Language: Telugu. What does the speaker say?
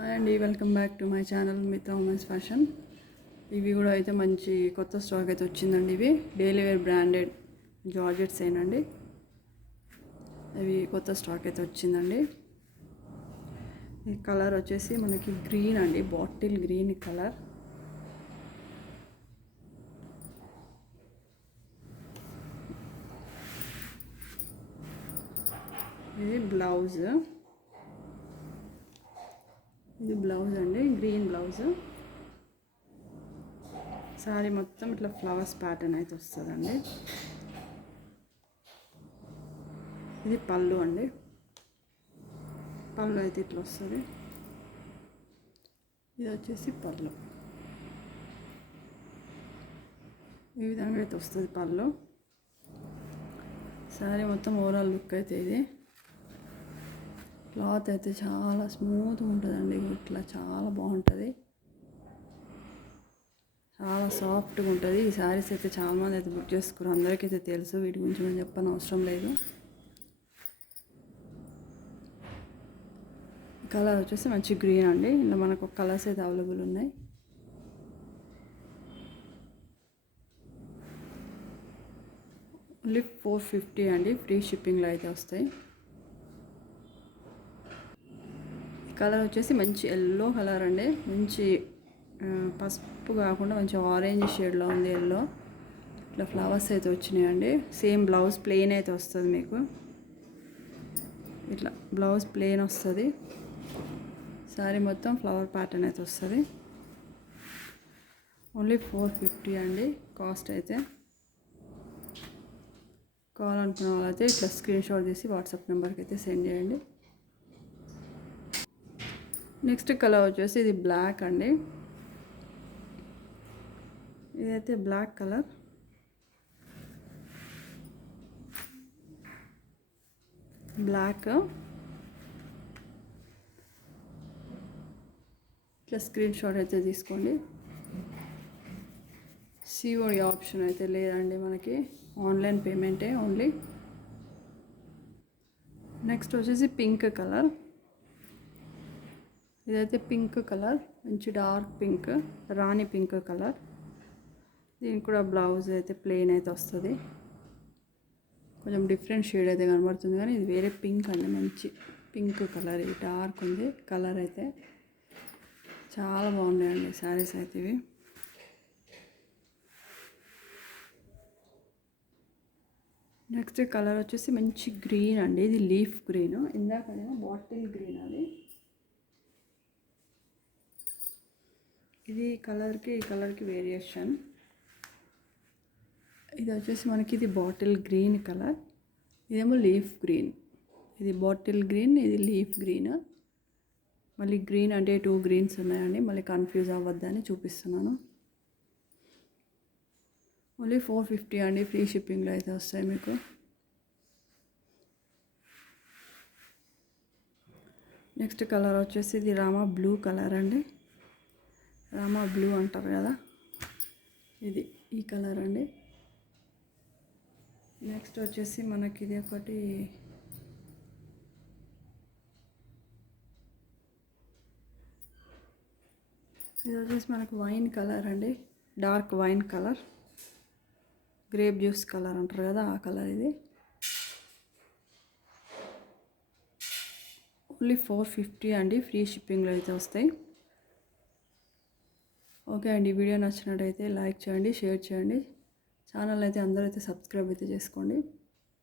హాయ్ అండి, welcome back to my channel మిత్ర ఉమెన్స్ ఫ్యాషన్. ఇవి కూడా అయితే మంచి కొత్త స్టాక్ అయితే వచ్చిందండి. ఇవి డైలీ వేర్ బ్రాండెడ్ జార్జెట్స్ ఏనండి. ఇవి కొత్త స్టాక్ అయితే వచ్చిందండి. ఈ కలర్ వచ్చేసి మనకి గ్రీన్ అండి, బాటిల్ గ్రీన్ కలర్. ఇది బ్లౌజ్, ఇది బ్లౌజ్ అండి, గ్రీన్ బ్లౌజ్. శారీ మొత్తం ఇట్లా ఫ్లవర్స్ ప్యాటర్న్ అయితే వస్తుందండి. ఇది పళ్ళు అండి, పళ్ళు అయితే ఇట్లా వస్తుంది. ఇది వచ్చేసి పళ్ళు, ఈ విధంగా అయితే వస్తుంది పళ్ళు. శారీ మొత్తం ఓవరాల్ లుక్ అయితే ఇది. క్లాత్ అయితే చాలా స్మూత్గా ఉంటుందండి, ఇట్లా చాలా బాగుంటుంది, చాలా సాఫ్ట్గా ఉంటుంది. ఈ శారీస్ అయితే చాలామంది అయితే బుక్ చేసుకున్నారు, అందరికైతే తెలుసు, వీటి గురించి మనం చెప్పని అవసరం లేదు. కలర్ వచ్చేసి మంచి గ్రీన్ అండి. ఇలా మనకు కలర్స్ అయితే అవైలబుల్ ఉన్నాయి. ఓన్లీ 450 అండి, ఫ్రీ షిప్పింగ్లో అయితే వస్తాయి. కలర్ వచ్చేసి మంచి ఎల్లో కలర్ అండి, మంచి పసుపు కాకుండా మంచి ఆరెంజ్ షేడ్లో ఉంది ఎల్లో. ఇట్లా ఫ్లవర్స్ అయితే వచ్చినాయండి. సేమ్ బ్లౌజ్ ప్లెయిన్ అయితే వస్తుంది మీకు, ఇట్లా బ్లౌజ్ ప్లెయిన్ వస్తుంది. శారీ మొత్తం ఫ్లవర్ ప్యాటర్న్ అయితే వస్తుంది. ఓన్లీ 450 అండి కాస్ట్ అయితే. కావాలనుకున్న వాళ్ళైతే ఇట్లా స్క్రీన్ షాట్ తీసి వాట్సాప్ నెంబర్కి అయితే సెండ్ చేయండి. నెక్స్ట్ కలర్ వచ్చేసి ఇది బ్లాక్ అండి. ఇదైతే బ్లాక్ కలర్, బ్లాక్. ఇట్లా స్క్రీన్ షాట్ అయితే తీసుకోండి. సిఓడి ఆప్షన్ అయితే లేదండి మనకి, ఆన్లైన్ పేమెంటే ఓన్లీ. నెక్స్ట్ వచ్చేసి పింక్ కలర్. ఇదైతే పింక్ కలర్, మంచి డార్క్ పింక్, రాణి పింక్ కలర్. దీనికి కూడా బ్లౌజ్ అయితే ప్లెయిన్ అయితే వస్తుంది. కొంచెం డిఫరెంట్ షేడ్ అయితే కనబడుతుంది, కానీ ఇది వేరే పింక్ అండి, మంచి పింక్ కలర్. ఇది డార్క్ ఉంది కలర్ అయితే, చాలా బాగున్నాయండి శారీస్ అయితే ఇవి. నెక్స్ట్ కలర్ వచ్చేసి మంచి గ్రీన్ అండి, ఇది లీఫ్ గ్రీన్. ఇందాకనేమో బాటిల్ గ్రీన్ అది. ఇది కలర్కి ఈ కలర్కి వేరియేషన్. ఇది వచ్చేసి మనకి ఇది బాటిల్ గ్రీన్ కలర్, ఇదేమో లీఫ్ గ్రీన్. ఇది బాటిల్ గ్రీన్, ఇది లీఫ్ గ్రీన్. మళ్ళీ గ్రీన్ అంటే 2 గ్రీన్స్ ఉన్నాయండి, మళ్ళీ కన్ఫ్యూజ్ అవ్వద్దని చూపిస్తున్నాను. ఓన్లీ 450 అండి, ఫ్రీ షిప్పింగ్లో అయితే వస్తాయి మీకు. నెక్స్ట్ కలర్ వచ్చేసి ఇది రామా బ్లూ కలర్ అండి, రామా బ్లూ అంటారు కదా, ఇది ఈ కలర్ అండి. నెక్స్ట్ వచ్చేసి మనకి ఇది ఒకటి ఇది వచ్చేసి మనకు వైన్ కలర్ అండి, dark wine colour, grape juice colour అంటారు కదా, ఆ కలర్ ఇది. ఓన్లీ 450 అండి, ఫ్రీ షిప్పింగ్లో అయితే వస్తాయి. ఓకే అండి, వీడియో నచ్చినట్టయితే లైక్ చేయండి, షేర్ చేయండి. ఛానల్ అయితే అందరూ అయితే సబ్స్క్రైబ్ అయితే చేసుకోండి.